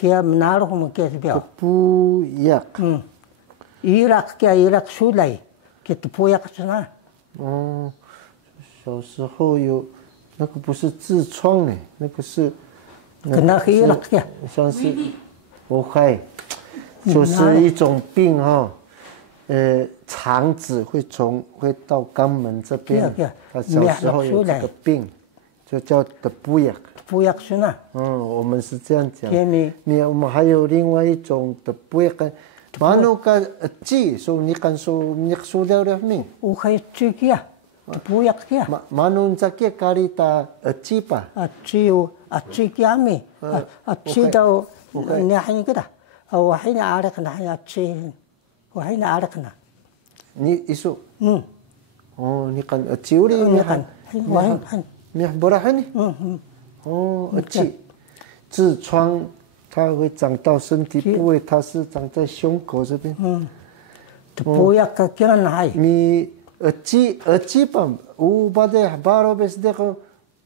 kia menaruh mungkin sebab. Tepuyak. Irak kia Irak sulai, kia tepuyak sana. 哦，小时候有那个不是痔疮呢，那个是。Kena Irak kia. 像是，我嗨，就是一种病哈、肠子会到肛门这边。他小时候有这个病，就叫tepuyak。tepuyak sana。我们是这样讲。我们还有另外一种tepuyak。Mano ka chi so ni kan so ni sudah dah ni. Ukay chi kia. Tepuyak kia. Mano sa kia karita chi pa. Chi kia mi. Chi daw niyahin kita. Wahina arakna ya chi. Wahina arakna. Ni isu. Oh ni kan chi uri ni kan. Wahin. Ni berahan ni. Oh chi. 痔疮。 它会长到身体部位，它是长在胸口这边。tepuyak kia nai. Mi aci pam, bade baro besde ko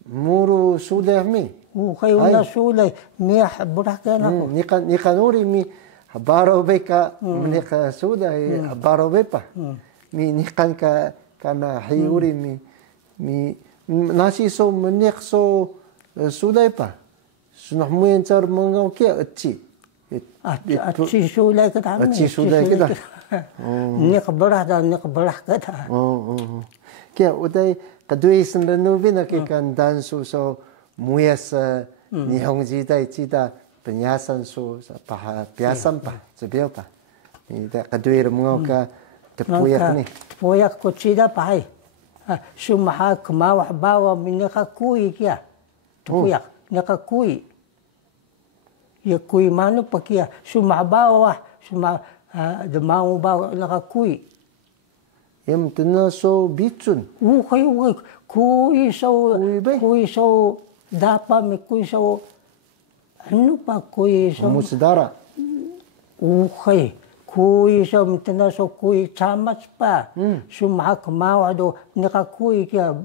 muru sudah mi. Kayo na sulay, mi burak na ko. Ni kanuri mi baro beka, ni ka sudah baro bepa. Mi kan ka kana hiuri mi nasi so menik so sudah pa. Sudah mungkin cara mengawal aci. Aci sulai kita. Aci sulai kita. Ni kebelah dah, ni kebelah kita. Kia utai kadui sendiri bina kikan dan so muyas Nihong jidai cita penyasan so biasan pa sebiau pa. Ni tak kadui mengawal tepuyak ni. Tepuyak ko cita pa hai. Sumaha kemawah bawa minyak kui kia. Tepuyak. Naka kui ya kui manu pakia suma bawa suma de mau bawa naka kui yam tena so bicun kui so dapa me kui so anu pa kui so musdara kui so tena so kui camat pa suma kemau do naka kui kia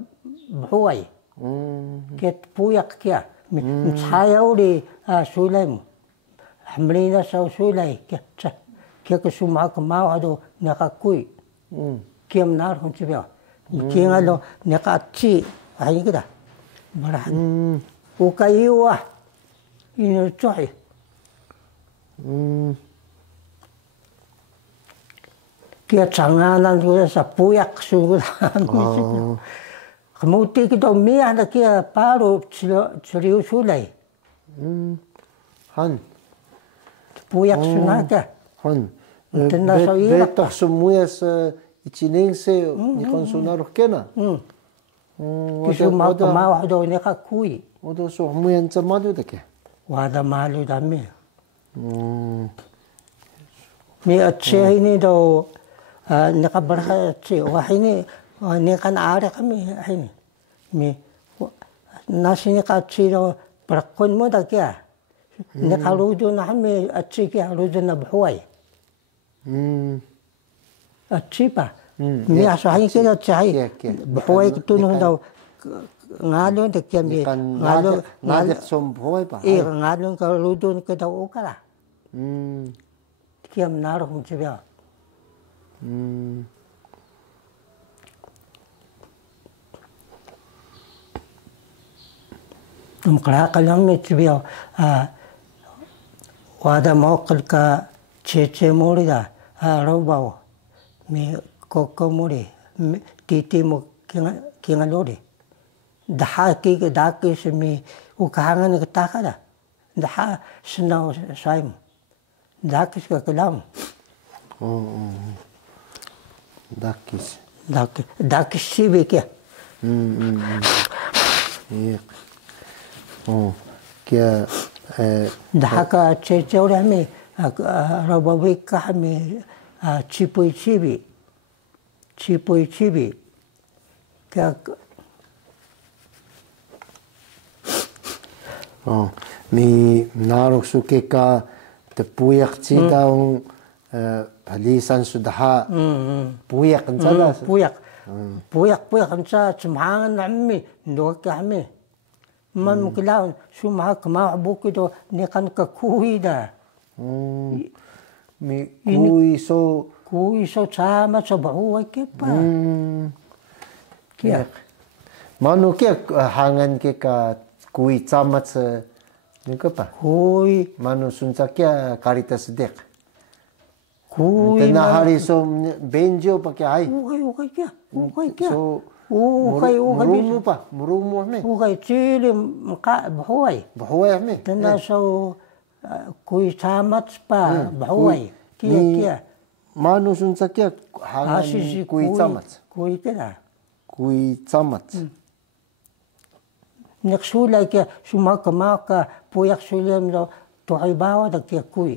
buai kia tepuyak kia saya uli sulaimu, hamlina sau sulai kia kesuma kemau ado nakakui, kia menar kuncipiau, kia ngalo nakaci, ahi kita, berahan, ukaiwa, ini cuci, kia canganan juga sapuyak sungguh. Kemudian kita miah nak kia baru ceriu sulai. Han. Tepuyak sungai kia. Han. Betak semua icining se nikon sunar kena. Kisuma kemau do neka kui. Odo so muyan camadu tak ya. Wada malu dami. Mi aceh ini do neka berha aceh. Wah ini ni kan ada kami ini, mi nasi ni kacir berakun muda kia, ni kalau tu nak kami acik kia, kalau tu nak berhuai, acik pa, mi asal kita cai berhuai tu nak tahu ngalun tu kia mi ngalun som berhuai pa, ngalun kalau tu kita ukara, kia menaruh macam dia. Mengkelakar yang macam wada mau kelka cece muri dah, robau, mi koko muri, titi mu kinga lori, dah ki semi ukahangan ketaka dah, dah senau saim, dah ki kelam. Dah ki sibi kia. Kia dah ka cece orang mi robau wika mi cipui cibi kia mi naruh suke ka tepuyak cidau palisan sudah puyak puyak kanca cemangan ami ndok kami man mukilao sumha kama bukido ni kan ka kui da mi kui so sama so bahu ke pa kia manu kia hangan ke ka kui sama se ni ke pa kui manu sunsa kia karita sedek kui tena hari so benjo pakai ai ukai kia so ukai murumu me ukai cili mka bahuai me tena so kui sama pa bahuai kia manu sunsa kia hangan kui sama kui kira kui sama Naksula kia sumaka maka puyak sulim do tuhai bawa da kia kui.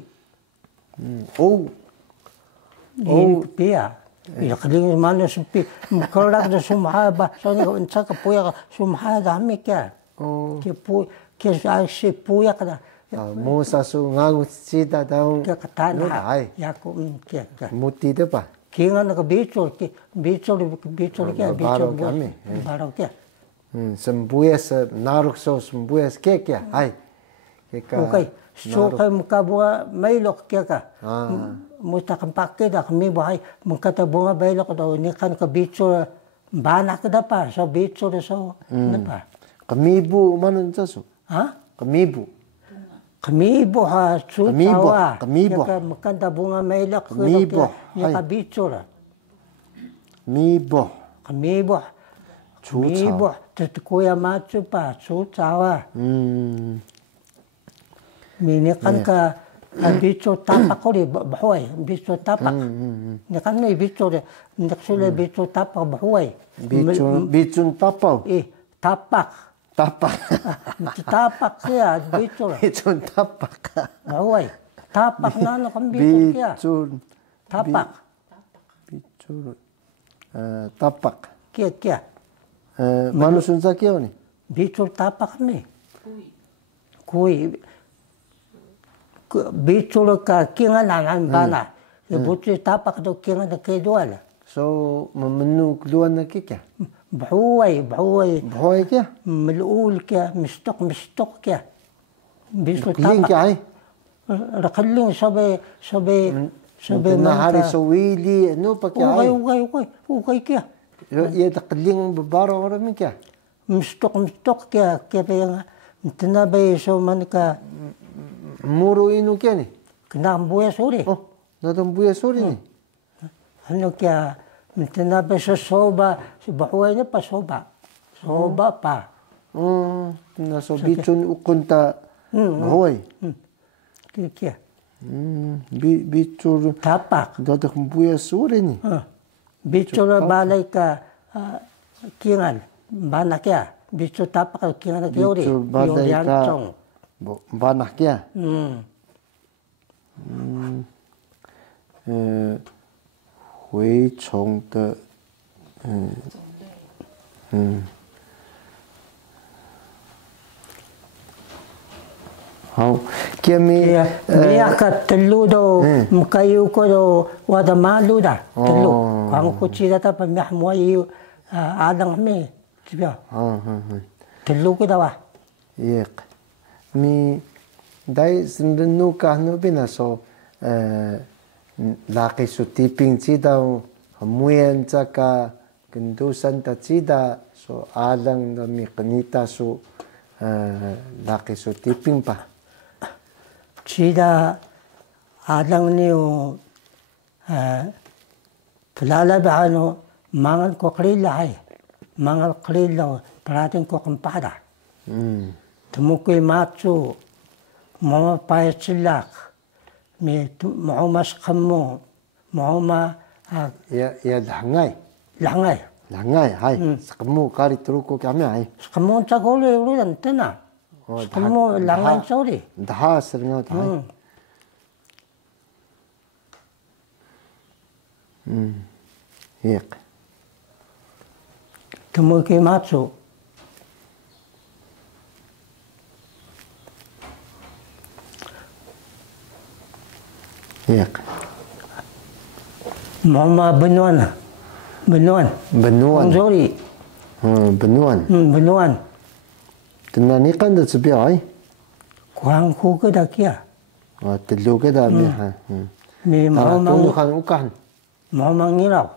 Pia. Ya kali mana supi mukolak da sumha ba soalnya kau encak puyak sumha da mi kia. Kia si puyak da. Musa su ngagu cita tahu. Kia katana. Ya ku kia. Muti tu pa. Kia nak bicol kia baru kia. Sembues naruk so sembues kia ai okay so kai muka bunga mailok kia ka musta kan pakai dah kami bahai mengkata bunga mailok do ni kan ka bicol banak dapa so bicol so dapa kami bu mana tu kami bu ha su tawa ka mengkata bunga mailok ni ka bicol kami bu Mibo, kuya macu pa, cawa. Mini kan ka bico tapak ko di bahuay, bico tapak. Ni kan may bico de, naksula bico tapak bahuay. Bico tapaw. Tapak. Tapak siya, bico. Bico tapak. Bahuay. Tapak na ano kan bico siya. Tapak. Bico tapak. Kia. Manu sunsa kia ni? Bico tapak ni. Kui. Bico ka kinga nangan bana. Buti tapak do kinga na kedua la. So memenu kedua na kia? Bahuay. Bahuay kia? Melul kia, mistok kia. Bico tapak. Kling kia ai? Rakaling sabi na hari so wili no pa kia ai? Ukay kia. Ia takling babaro orang ni kia? Mistok kia pa tinabay so man ka muro inu kia ni? Kena buya suri. Oh, natong buya suri ni? Ano kia tinabay so soba, si bahuay na pa soba. Soba pa. Naso bichon ukunta bahuay? Kia. Bichon tapak. Datang buya suri ni? Bicho balay ka kingan banak kia bicho tapak ka kingan kia uri bicho balay ka banak kia hui chong de hau kia mi ka telu do mkayu ko do wada malu da telu kwang ko chi da ta pa mah mo yu adang me tibia telu ko da wa yek mi dai sindnu ka no bina so la ke su tiping chi da muyen cha ka kendusan ta chi da so adang da mi kanita su la ke su tiping pa Cida adang niyo tulala ba ano mangal ko klila ay mangal klila parating ko kumpada tumukoy matsu mga payatsilak may maumas kamo mauma ya langay hay sakamu kari truko kami ay sakamu tsagolo ulan tena kamu langay sorry. Dah sering tahu. Yek. Temu ke matsu. Yek. Mama benuan. Sorry. Benuan. Tinanikan da sabi ay. Kuang ko kada kia. Telu kada mi ha. Mi mau Tunu kan ukan. mau mangiraw.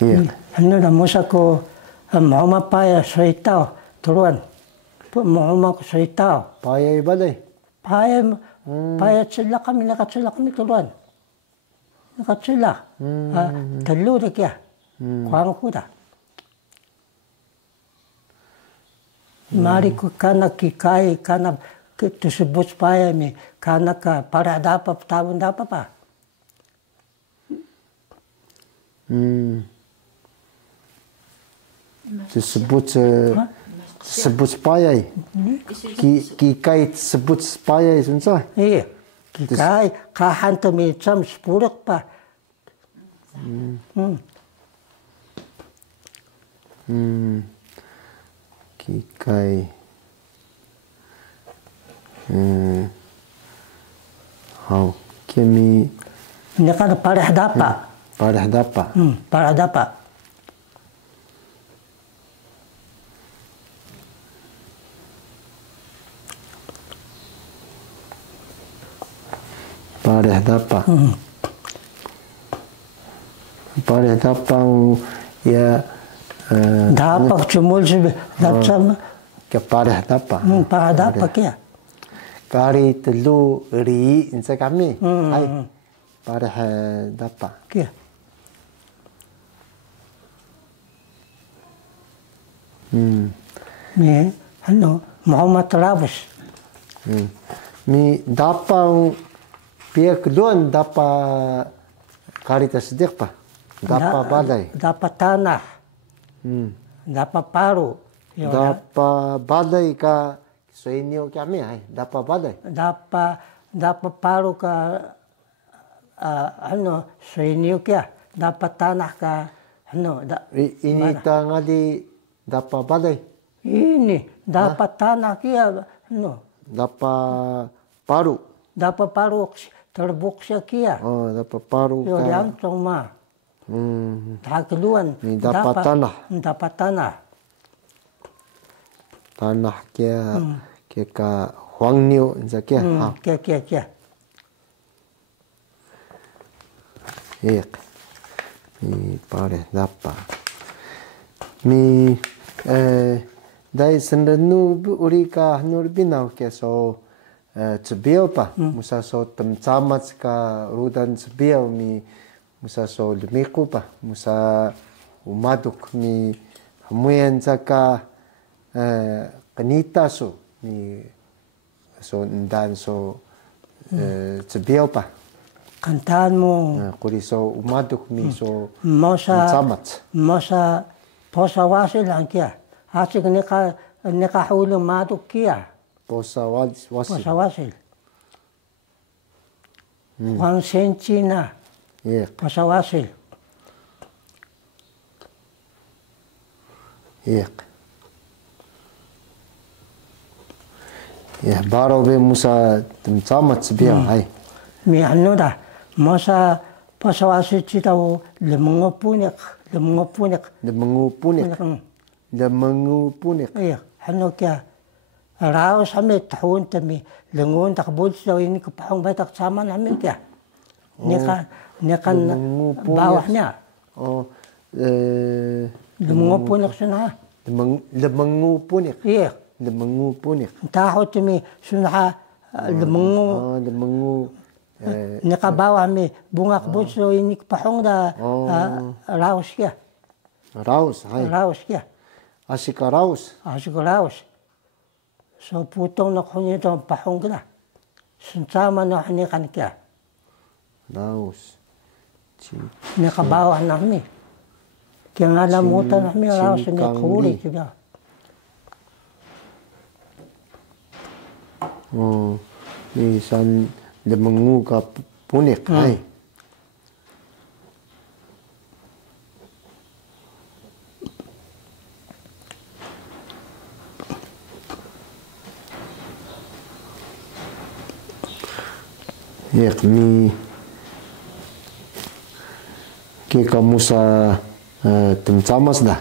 Iya. Ano na musa ko mau mapaya sa itaw turuan. Mau ma ko sa itaw. Payay balay. Paya sila kami turuan. Nakatsila. Telu na kia. Kuang ko da. Mari ko kana kikai kana tusubos paya mi kana ka para dapa tabon dapa pa. Sebut payay. Kikai sebut payay sunsa. Iya. Kikai kahanta mi tsam spurak pa. Kikai. How kami. Ini kan parah dapa. Parah dapa. Parah dapa. Parah dapa. Parah dapa ya. Dapa cumul sih. Dapa. Ke parah dapa. Parah dapa kia. Kari telu ri insa kami. Hai. Parah dapa. Kia. Mi ano Muhammad Rawis. Mi dapa pihak kedua dapa kari tasdik pa. Dapa balai. Dapa tanah. Dapa paru. Dapa balai ka suenyo kami hai. Dapa balai. Dapa paru ka ano suenyo kia. Dapa tanah ka ano. Ini tanga di dapa balai. Ini dapa tanah kia ano. Dapa paru. Dapa paru terbuk siya kia. Oh, dapa paru ka. Yang cuma. Keluan. Ni dapa tanah. Dapa tanah. Tanah kia kia ka huang niu insa kia. Kia. Iya. Mi pare dapa. Mi dai sendenu uri ka nur binau kia so cebiau pa. Musa so temcamat ka rudan cebiau mi musa so lumiku pa. Musa umaduk mi hamuyan ka kanita so mi so ndan so cebiau pa. Kantaan mo. Kuri so umaduk mi so Mosa temcamat. Mosa posa wasil lang kia. Asik nikahulong maduk kia. Posa wasil. Posa wasil. Juan Senchina. Iya. Posa wasil. Iya. Ya baru be musa temcamat sebiar hai. Mi ano da. Mosa posa wasil citaw lemengopunik. Lemengupunik. Iya. Ano kia. Rao sami tahun tami lengon takbul sa ini kapahong batak sama namin kia. Nikan bawahnya. Oh, Lemengopunik suna. lemengupunik. Iya. Lemengupunik. Taho tami suna lemengu. Oh, lemengu. Nakabawa mi bungak butso ini kapahong da raos kia. Raus, hai. Raos kia. Asika raus. Asiko raos. So putong na kunyo ito pahong ka na. Sunsama na hanikan kia. Raus. Nakabawa na kami. Kaya nga lamutan na kami raos na kuli. Oh, ni san lemengu ka punik, hai. Yak mi ke kamu sa tencamas dah